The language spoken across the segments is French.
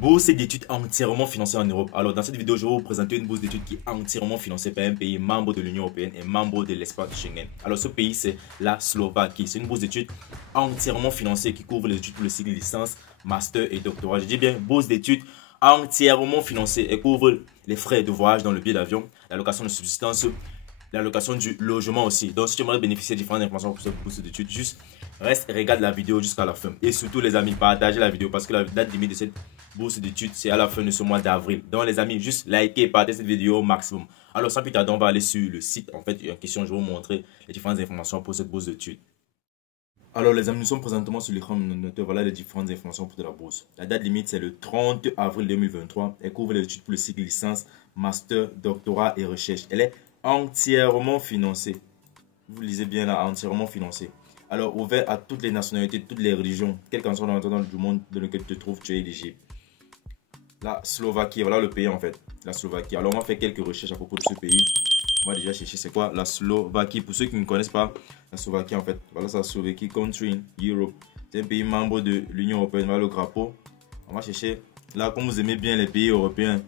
Bourse d'études entièrement financée en Europe. Alors dans cette vidéo, je vais vous présenter une bourse d'études qui est entièrement financée par un pays membre de l'Union Européenne et membre de l'espace Schengen. Alors ce pays, c'est la Slovaquie. C'est une bourse d'études entièrement financée qui couvre les études pour le cycle licence, master et doctorat. Je dis bien bourse d'études entièrement financée et couvre les frais de voyage dans le billet d'avion, l'allocation de subsistance, l'allocation du logement aussi. Donc si tu aimerais bénéficier de différentes informations pour cette bourse d'études, juste reste et regarde la vidéo jusqu'à la fin. Et surtout les amis, partagez la vidéo parce que la date limite de cette bourse d'études, c'est à la fin de ce mois d'avril. Donc les amis, juste likez et partagez cette vidéo au maximum. Alors sans plus tarder, on va aller sur le site en fait en question. Je vais vous montrer les différentes informations pour cette bourse d'études. Alors les amis, nous sommes présentement sur l'écran de mon ordinateur. Voilà les différentes informations pour de la bourse. La date limite, c'est le 30 avril 2023. Elle couvre les études pour le cycle licence, master, doctorat et recherche. Elle est entièrement financée. Vous lisez bien là, entièrement financée. Alors, ouvert à toutes les nationalités, toutes les religions, quel qu'en soit l'endroit du monde dans lequel tu te trouves, tu es éligible. La Slovaquie, voilà le pays en fait, la Slovaquie. Alors, on va faire quelques recherches à propos de ce pays. On va déjà chercher c'est quoi la Slovaquie. Pour ceux qui ne connaissent pas la Slovaquie en fait, voilà la Slovaquie, country in Europe. C'est un pays membre de l'Union Européenne. Voilà le drapeau. On va chercher, là, comme vous aimez bien les pays européens,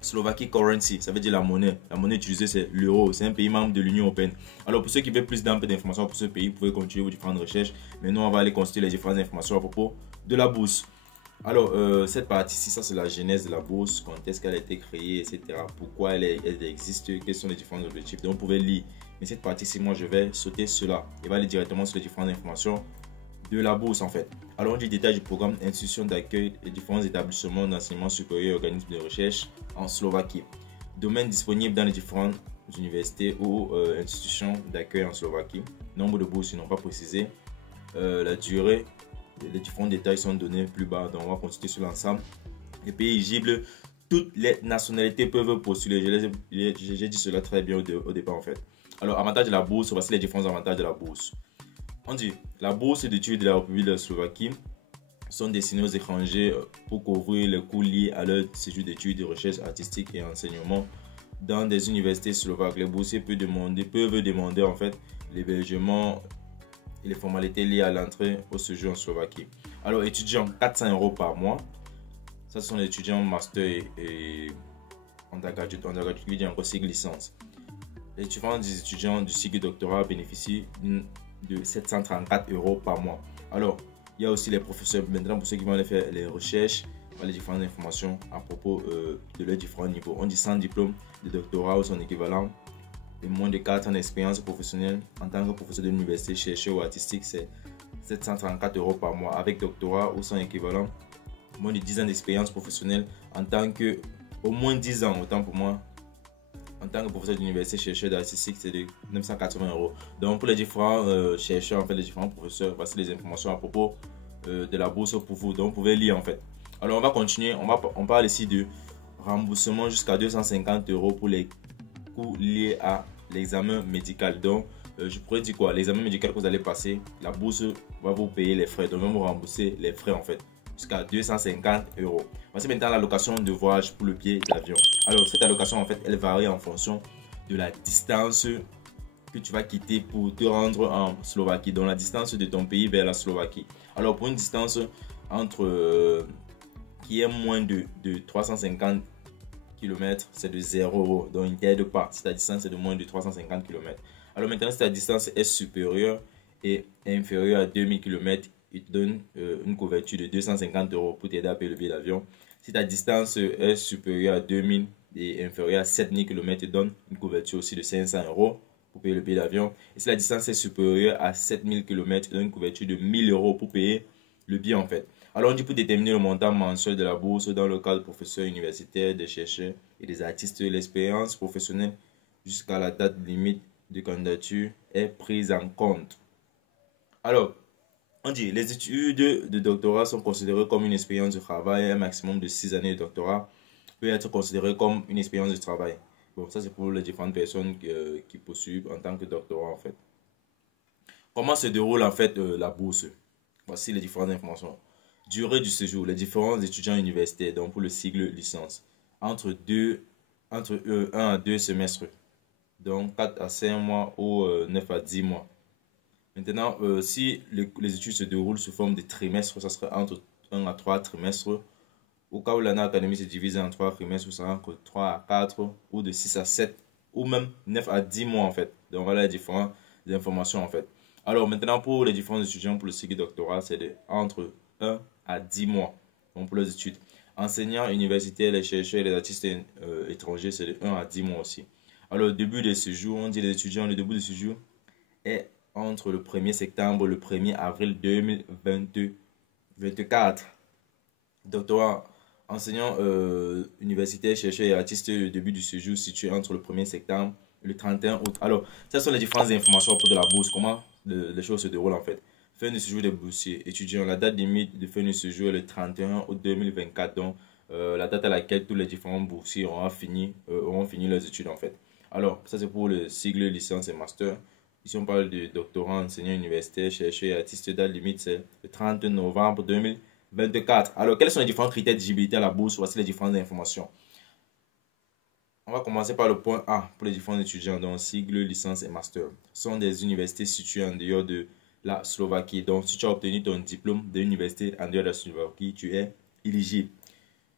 Slovakie currency, ça veut dire la monnaie. La monnaie utilisée, c'est l'euro. C'est un pays membre de l'Union Européenne. Alors, pour ceux qui veulent plus d'informations pour ce pays, vous pouvez continuer vos différentes recherches. Mais nous, on va aller consulter les différentes informations à propos de la bourse. Alors, cette partie-ci, ça, c'est la genèse de la bourse. Quand est-ce qu'elle a été créée, etc. Pourquoi elle existe, quels sont les différents objectifs. Donc, vous pouvez lire. Mais cette partie-ci, moi, je vais sauter cela. Et va aller directement sur les différentes informations de la bourse en fait. Alors on dit détail du programme institutions d'accueil et différents établissements d'enseignement supérieur et organismes de recherche en Slovaquie. Domaine disponible dans les différentes universités ou institutions d'accueil en Slovaquie. Nombre de bourses, ils n'ont pas précisé. La durée, les différents détails sont donnés plus bas. Donc on va continuer sur l'ensemble. Les pays éligibles, toutes les nationalités peuvent postuler. J'ai dit cela très bien au départ en fait. Alors avantage de la bourse, voici les différents avantages de la bourse. On dit, la bourse d'études de la République de Slovaquie sont destinées aux étrangers pour couvrir les coûts liés à leur séjour d'études, de recherche artistique et enseignement dans des universités slovaques. Les boursiers peuvent demander en fait l'hébergement et les formalités liées à l'entrée au séjour en Slovaquie. Alors, étudiants, 400 € par mois. Ça, ce sont les étudiants master et undergraduate, qui dit encore cycle licence. Les différents étudiants du cycle doctorat bénéficient de 734 € par mois. Alors, il y a aussi les professeurs. Maintenant, pour ceux qui vont aller faire les recherches, les différentes informations à propos de leurs différents niveaux. On dit sans diplôme de doctorat ou son équivalent et moins de 4 ans d'expérience professionnelle en tant que professeur de l'université, chercheur ou artistique, c'est 734 € par mois. Avec doctorat ou son équivalent, moins de 10 ans d'expérience professionnelle en tant que, au moins 10 ans, autant pour moi, en tant que professeur d'université, chercheur d'artistique, c'est de 980 €. Donc pour les différents chercheurs, en fait, les différents professeurs, voici les informations à propos de la bourse pour vous. Donc vous pouvez lire en fait. Alors on va continuer. On parle ici de remboursement jusqu'à 250 € pour les coûts liés à l'examen médical. Donc je pourrais dire quoi? L'examen médical que vous allez passer, la bourse va vous payer les frais. Donc on va vous rembourser les frais en fait jusqu'à 250 €. Voici maintenant l'allocation de voyage pour le billet d'avion. Alors cette allocation en fait elle varie en fonction de la distance que tu vas quitter pour te rendre en Slovaquie, donc la distance de ton pays vers la Slovaquie. Alors pour une distance entre qui est moins de 350 km, c'est de 0 €, donc il ne t'aide pas si ta distance est de moins de 350 km. Alors maintenant si ta distance est supérieure et inférieure à 2000 km, il te donne une couverture de 250 € pour t'aider à payer le billet d'avion. Si ta distance est supérieure à 2000 et inférieure à 7000 km, il te donne une couverture aussi de 500 € pour payer le billet d'avion. Et si la distance est supérieure à 7000 km, il te donne une couverture de 1000 € pour payer le billet en fait. Alors on dit pour déterminer le montant mensuel de la bourse dans le cadre de professeurs universitaires, des chercheurs et des artistes, l'expérience professionnelle jusqu'à la date limite de candidature est prise en compte. Alors, on dit les études de doctorat sont considérées comme une expérience de travail. Un maximum de 6 années de doctorat peut être considéré comme une expérience de travail. Bon, ça c'est pour les différentes personnes qui poursuivent en tant que doctorat en fait. Comment se déroule en fait la bourse? Voici les différentes informations. Durée du séjour, les différents étudiants universitaires, donc pour le cycle licence, entre 1 à 2 semestres, donc 4 à 5 mois ou 9 à 10 mois. Maintenant, si les études se déroulent sous forme de trimestres, ça serait entre 1 à 3 trimestres Au cas où l'année académique se divise en 3 trimestres, ça sera entre 3 à 4 ou de 6 à 7 ou même 9 à 10 mois en fait. Donc voilà les différentes informations en fait. Alors maintenant pour les différents étudiants pour le cycle doctoral, c'est entre 1 à 10 mois donc pour les études. Enseignants universitaires, les chercheurs et les artistes étrangers, c'est de 1 à 10 mois aussi. Alors le début de ce jour, on dit les étudiants, le début de ce jour est entre le 1er septembre et le 1er avril 2024. Doctorat, enseignants universitaires, chercheurs et artistes, le début du séjour situé entre le 1er septembre et le 31 août. Alors, ce sont les différentes informations pour de la bourse, comment les choses se déroulent en fait. Fin de séjour des boursiers étudiants, la date limite de fin de séjour est le 31 août 2024, donc la date à laquelle tous les différents boursiers auront fini leurs études en fait. Alors, ça c'est pour le sigle licence et master. Ici on parle de doctorant, enseignant universitaire, chercheur et artiste, date limite c'est le 30 novembre 2024. Alors, quels sont les différents critères d'éligibilité à la bourse? Voici les différentes informations. On va commencer par le point A pour les différents étudiants, donc sigle, licence et master. Ce sont des universités situées en dehors de la Slovaquie. Donc, si tu as obtenu ton diplôme de l'université en dehors de la Slovaquie, tu es éligible.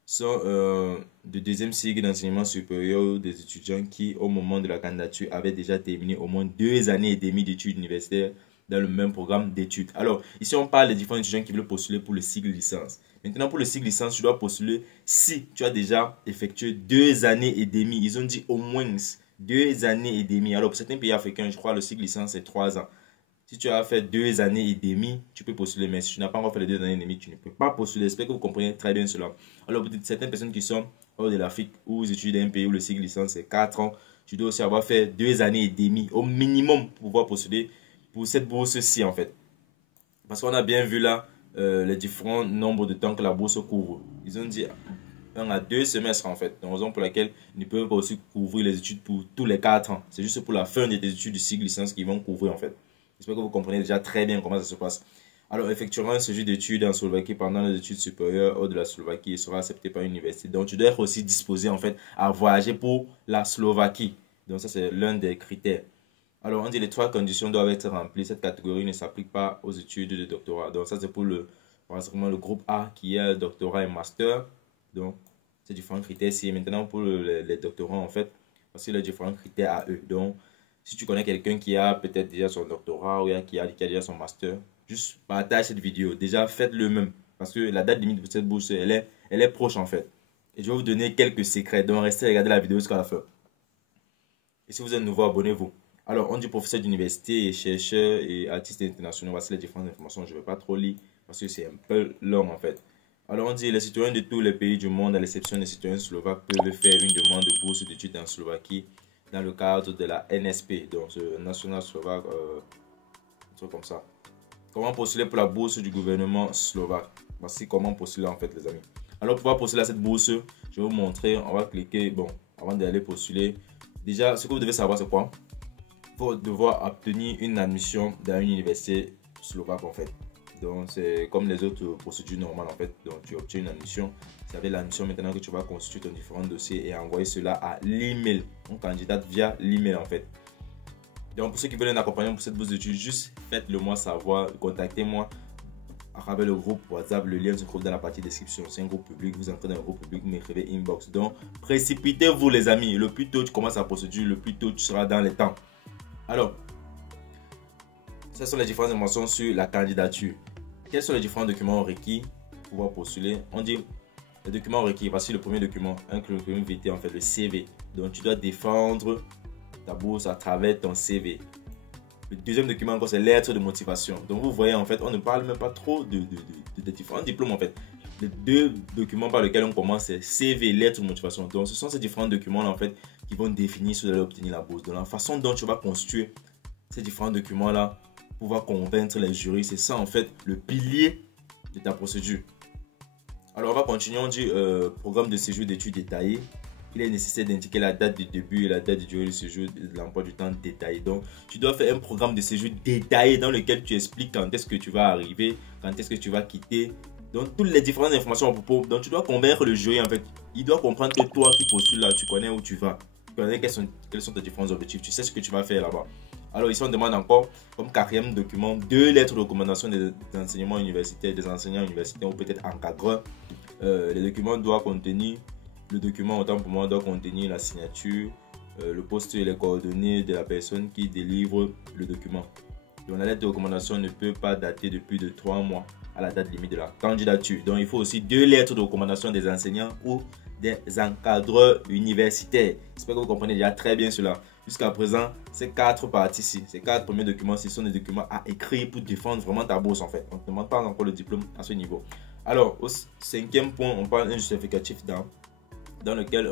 Ce sont de deuxième cycle d'enseignement supérieur des étudiants qui, au moment de la candidature, avaient déjà terminé au moins 2 années et demie d'études universitaires dans le même programme d'études. Alors, ici, on parle des différents étudiants qui veulent postuler pour le cycle licence. Maintenant, pour le cycle licence, tu dois postuler si tu as déjà effectué 2 années et demie. Ils ont dit au moins 2 années et demie. Alors, pour certains pays africains, je crois le cycle licence, c'est 3 ans. Si tu as fait 2 années et demie, tu peux postuler. Mais si tu n'as pas encore fait les 2 années et demie, tu ne peux pas postuler. J'espère que vous comprenez très bien cela. Alors, pour certaines personnes qui sont hors de l'Afrique ou ils étudient dans un pays où le cycle licence c'est 4 ans, tu dois aussi avoir fait 2 années et demie au minimum pour pouvoir postuler pour cette bourse-ci en fait. Parce qu'on a bien vu là les différents nombres de temps que la bourse couvre. Ils ont dit 1 à 2 semestres en fait. Donc, raison pour laquelle ils ne peuvent pas aussi couvrir les études pour tous les 4 ans. C'est juste pour la fin des études du cycle licence qu'ils vont couvrir en fait. J'espère que vous comprenez déjà très bien comment ça se passe. Alors, effectueront un séjour d'études en Slovaquie pendant les études supérieures hors de la Slovaquie et sera accepté par une université. Donc, tu dois être aussi disposé en fait à voyager pour la Slovaquie. Donc, ça c'est l'un des critères. Alors, on dit les 3 conditions doivent être remplies. Cette catégorie ne s'applique pas aux études de doctorat. Donc, ça c'est pour le groupe A qui est doctorat et master. Donc, c'est différents critères. C'est maintenant pour les doctorants en fait. Voici les différents critères à eux. Donc, si tu connais quelqu'un qui a peut-être déjà son doctorat ou qui a déjà son master, juste partage cette vidéo. Déjà, faites-le même. Parce que la date limite de cette bourse, elle est proche en fait. Et je vais vous donner quelques secrets. Donc, restez regarder la vidéo jusqu'à la fin. Et si vous êtes nouveau, abonnez-vous. Alors, on dit professeur d'université et chercheur et artiste international. Voici les différentes informations. Je ne vais pas trop lire parce que c'est un peu long en fait. Alors, on dit les citoyens de tous les pays du monde, à l'exception des citoyens slovaques, peuvent faire une demande de bourse d'études en Slovaquie dans le cadre de la NSP, donc National Slovaque, un truc comme ça. Comment postuler pour la bourse du gouvernement slovaque? Voici comment postuler en fait les amis. Alors pour pouvoir postuler à cette bourse, je vais vous montrer, on va cliquer, bon, avant d'aller postuler. Déjà, ce que vous devez savoir c'est quoi? Vous devez devoir obtenir une admission dans une université slovaque en fait. Donc c'est comme les autres procédures normales en fait. Donc tu obtiens une admission. C'est avec l'admission maintenant que tu vas constituer ton différent dossier et envoyer cela à l'email. On candidate via l'email en fait. Donc pour ceux qui veulent un accompagnement pour cette bourse d'études, juste faites-le moi savoir, contactez-moi à travers le groupe WhatsApp. Le lien se trouve dans la partie description. C'est un groupe public, vous entrez dans le groupe public, vous m'écrivez inbox. Donc précipitez-vous les amis. Le plus tôt tu commences la procédure, le plus tôt tu seras dans les temps. Alors, ce sont les différentes informations sur la candidature. Quels sont les différents documents requis pour pouvoir postuler? On dit les documents requis. Voici le premier document, un curriculum vitae en fait, le CV. Donc tu dois défendre ta bourse à travers ton CV. Le deuxième document encore c'est lettre de motivation. Donc vous voyez en fait, on ne parle même pas trop de différents diplômes en fait. Les 2 documents par lesquels on commence c'est CV, lettre de motivation. Donc ce sont ces différents documents là en fait qui vont définir si vous allez obtenir la bourse. Donc la façon dont tu vas construire ces différents documents là pour pouvoir convaincre les jurys, c'est ça en fait le pilier de ta procédure. Alors on va continuer, on dit programme de séjour d'études détaillé. Il est nécessaire d'indiquer la date du début et la date de durée du séjour et de l'emploi du temps détaillé. Donc tu dois faire un programme de séjour détaillé dans lequel tu expliques quand est-ce que tu vas arriver, quand est-ce que tu vas quitter. Donc toutes les différentes informations à propos. Donc tu dois convaincre le jury en fait. Il doit comprendre que toi qui postules là, tu connais où tu vas. Tu connais quels sont tes différents objectifs. Tu sais ce que tu vas faire là-bas. Alors ici on demande encore comme 4e document 2 lettres de recommandation des enseignements universitaires, des enseignants universitaires ou peut-être encadreurs. les documents doivent contenir, le document autant pour moi doit contenir la signature, le poste et les coordonnées de la personne qui délivre le document. Donc la lettre de recommandation ne peut pas dater de plus de 3 mois à la date limite de la candidature. Donc il faut aussi 2 lettres de recommandation des enseignants ou des encadreurs universitaires. J'espère que vous comprenez déjà très bien cela. Jusqu'à présent, ces 4 parties-ci, ces 4 premiers documents, ce sont des documents à écrire pour défendre vraiment ta bourse en fait. On ne demande pas encore le diplôme à ce niveau. Alors, au 5e point, on parle d'un justificatif dans lequel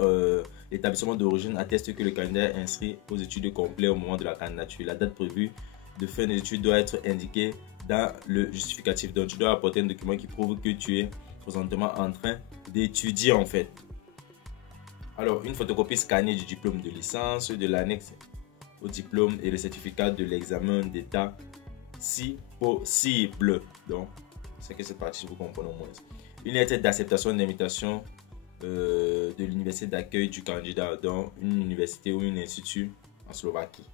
l'établissement d'origine atteste que le candidat est inscrit aux études complètes au moment de la candidature. La date prévue de fin des études doit être indiquée dans le justificatif. Donc, tu dois apporter un document qui prouve que tu es présentement en train d'étudier en fait. Alors, une photocopie scannée du diplôme de licence, de l'annexe au diplôme et le certificat de l'examen d'état si possible. Donc, c'est que cette partie, vous comprenez au moins. Une lettre d'acceptation d'invitation de l'université d'accueil du candidat dans une université ou un institut en Slovaquie.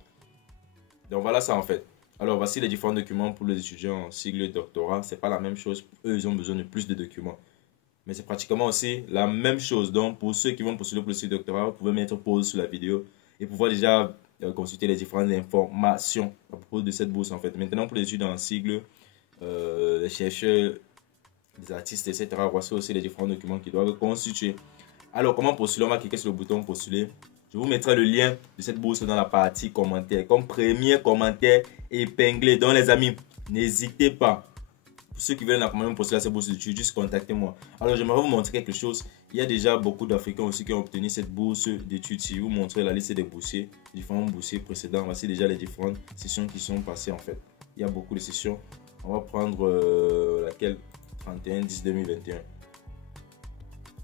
Donc, voilà ça en fait. Alors, voici les différents documents pour les étudiants en cycle doctorat. Ce n'est pas la même chose. Eux, ils ont besoin de plus de documents. Mais c'est pratiquement aussi la même chose. Donc, pour ceux qui vont postuler pour le cycle doctorat, vous pouvez mettre pause sur la vidéo et pouvoir déjà consulter les différentes informations à propos de cette bourse en fait. Maintenant, pour les études en cycle, les chercheurs, les artistes, etc., voici aussi les différents documents qui doivent constituer. Alors, comment postuler? On va cliquer sur le bouton postuler. Je vous mettrai le lien de cette bourse dans la partie commentaires. Comme premier commentaire épinglé. Donc, les amis, n'hésitez pas. Pour ceux qui veulent même postuler à cette bourse d'études, juste contactez-moi. Alors, j'aimerais vous montrer quelque chose. Il y a déjà beaucoup d'Africains aussi qui ont obtenu cette bourse d'études. Si je vous montre la liste des boursiers, différents boursiers précédents, voici déjà les différentes sessions qui sont passées en fait. Il y a beaucoup de sessions. On va prendre laquelle 31/10/2021.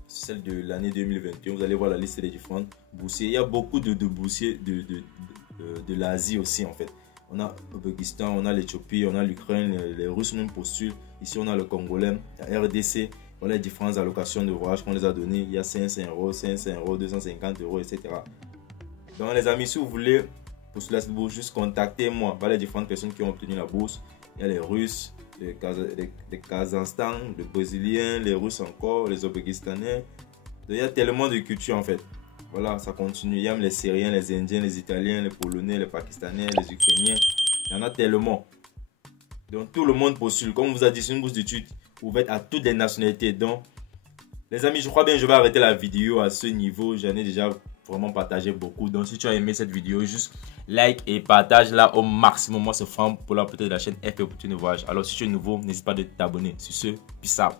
Celle de l'année 2021. Vous allez voir la liste des différentes boursiers. Il y a beaucoup de boursiers de l'Asie aussi en fait. On a l'Ouzbékistan, on a l'Éthiopie, on a l'Ukraine, les Russes même postulent. Ici on a le Congolais, la RDC. Voilà les différentes allocations de voyage qu'on les a données. Il y a 500 €, 500 €, 250 €, etc. Donc les amis, si vous voulez postuler à cette bourse, juste contactez-moi. Voilà les différentes personnes qui ont obtenu la bourse. Il y a les Russes, les Kazakhstan, les Brésiliens, les Russes encore, les Ouzbékistanais. Il y a tellement de cultures en fait. Voilà, ça continue. Il y a les Syriens, les Indiens, les Italiens, les Polonais, les Pakistanais, les Ukrainiens. Il y en a tellement. Donc tout le monde postule. Comme on vous a dit, c'est une bourse d'études ouverte à toutes les nationalités. Donc, les amis, je crois bien que je vais arrêter la vidéo à ce niveau. J'en ai déjà vraiment partagé beaucoup. Donc, si tu as aimé cette vidéo, juste like et partage là au maximum. Moi, c'est Franck pour la peut-être de la chaîne FP Opportunity Voyage. Alors, si tu es nouveau, n'hésite pas de t'abonner. Sur ce, peace out.